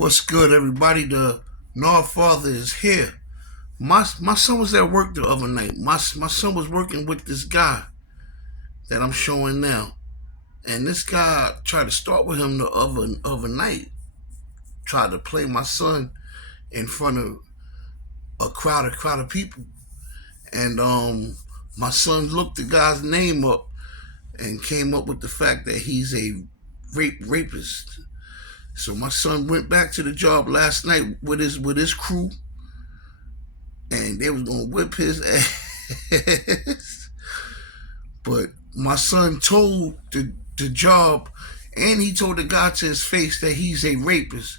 What's good, everybody? The North Father is here. My son was at work the other night. My son was working with this guy that I'm showing now, and this guy tried to start with him the other night. Tried to play my son in front of a crowd of people, and my son looked the guy's name up and came up with the fact that he's a rapist. So my son went back to the job last night with his crew, and they was gonna whip his ass. But my son told the job, and he told the guy to his face that he's a rapist.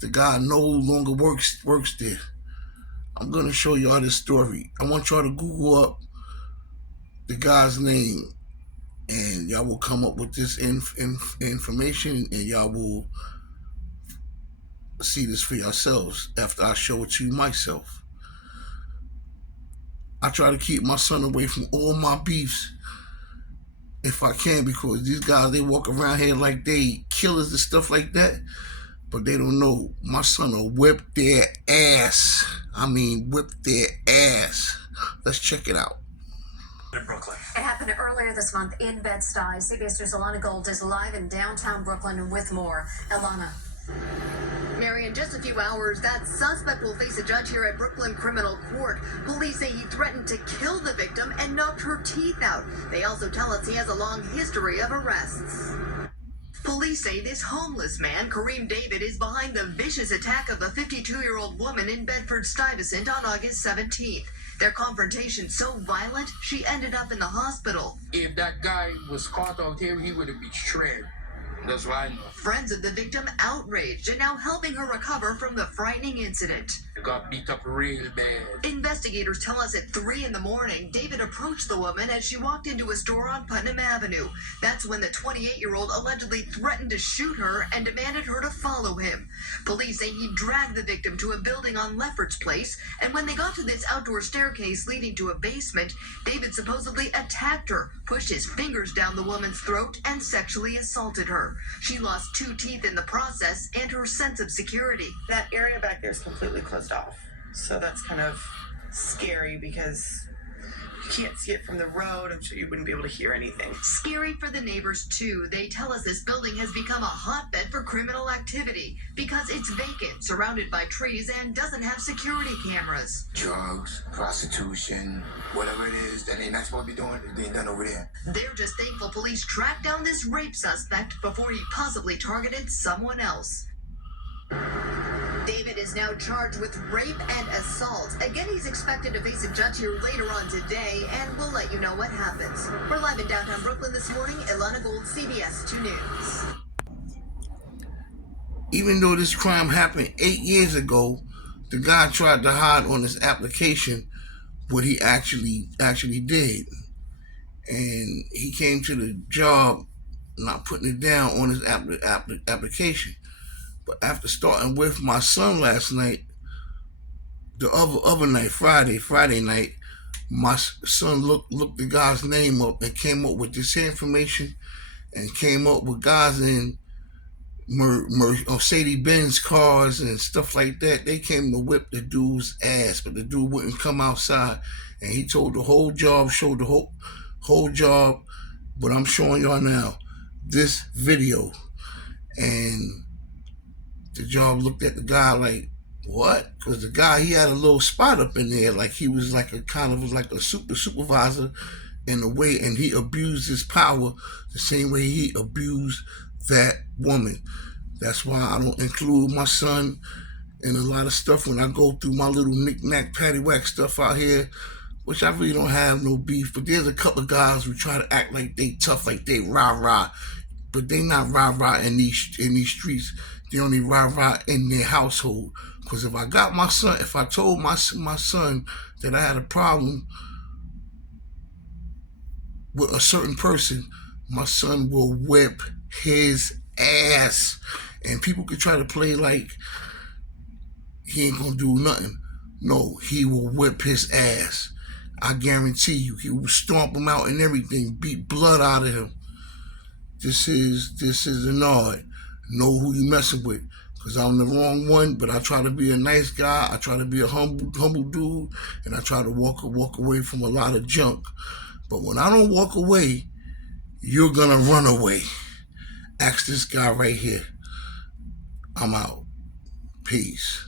The guy no longer works there. I'm gonna show y'all this story. I want y'all to Google up the guy's name, and y'all will come up with this information, and y'all will see this for yourselves after I show it to you myself. I try to keep my son away from all my beefs if I can, because these guys, they walk around here like they killers and stuff like that, but they don't know my son will whip their ass. I mean, whip their ass. Let's check it out. In Brooklyn. It happened earlier this month in Bed-Stuy. CBS News' Ilana Gold is live in downtown Brooklyn with more. Ilana. Mary, in just a few hours, that suspect will face a judge here at Brooklyn Criminal Court. Police say he threatened to kill the victim and knocked her teeth out. They also tell us he has a long history of arrests. Police say this homeless man, Kareem David, is behind the vicious attack of a 52-year-old woman in Bedford-Stuyvesant on August 17th. Their confrontation so violent, she ended up in the hospital. If that guy was caught out here, he would have been shredded. That's what I know. Friends of the victim outraged and now helping her recover from the frightening incident. He got beat up real bad. Investigators tell us at 3 in the morning, David approached the woman as she walked into a store on Putnam Avenue. That's when the 28-year-old allegedly threatened to shoot her and demanded her to follow him. Police say he dragged the victim to a building on Lefferts Place, and when they got to this outdoor staircase leading to a basement, David supposedly attacked her, pushed his fingers down the woman's throat, and sexually assaulted her. She lost 2 teeth in the process and her sense of security. That area back there is completely closed off. So that's kind of scary because you can't see it from the road. I'm sure you wouldn't be able to hear anything. Scary for the neighbors, too. They tell us this building has become a hotbed for criminal activity because it's vacant, surrounded by trees, and doesn't have security cameras. Drugs, prostitution, whatever it is that they're not supposed to be doing, they ain't done over there. They're just thankful police tracked down this rape suspect before he possibly targeted someone else. David is now charged with rape and assault. Again, he's expected to face a judge here later on today, and we'll let you know what happens. We're live in downtown Brooklyn this morning. Ilana Gold, CBS 2 News. Even though this crime happened 8 years ago, the guy tried to hide on his application what he actually did. And he came to the job not putting it down on his application. But after starting with my son last night, the other night, Friday night, my son looked the guy's name up and came up with this information, and came up with guys in Mercedes-Benz cars and stuff like that. They came to whip the dude's ass, but the dude wouldn't come outside, and he told the whole job, showed the whole job. But I'm showing y'all now this video, and the job looked at the guy like, what? Because the guy, he had a little spot up in there, like he was like a kind of like a supervisor in a way, and he abused his power the same way he abused that woman. That's why I don't include my son in a lot of stuff when I go through my little knick-knack paddywhack stuff out here, which I really don't have no beef. But there's a couple of guys who try to act like they tough, like they rah-rah, but they not rah-rah in these streets. They only rah-rah in their household. Because if I got my son, if I told my son that I had a problem with a certain person, my son will whip his ass. And people could try to play like he ain't gonna do nothing. No, he will whip his ass. I guarantee you, he will stomp him out and everything, beat blood out of him. This is a nod. Know who you messing with, because I'm the wrong one, but I try to be a nice guy. I try to be a humble dude, and I try to walk away from a lot of junk. But when I don't walk away, you're gonna run away. Ask this guy right here. I'm out. Peace.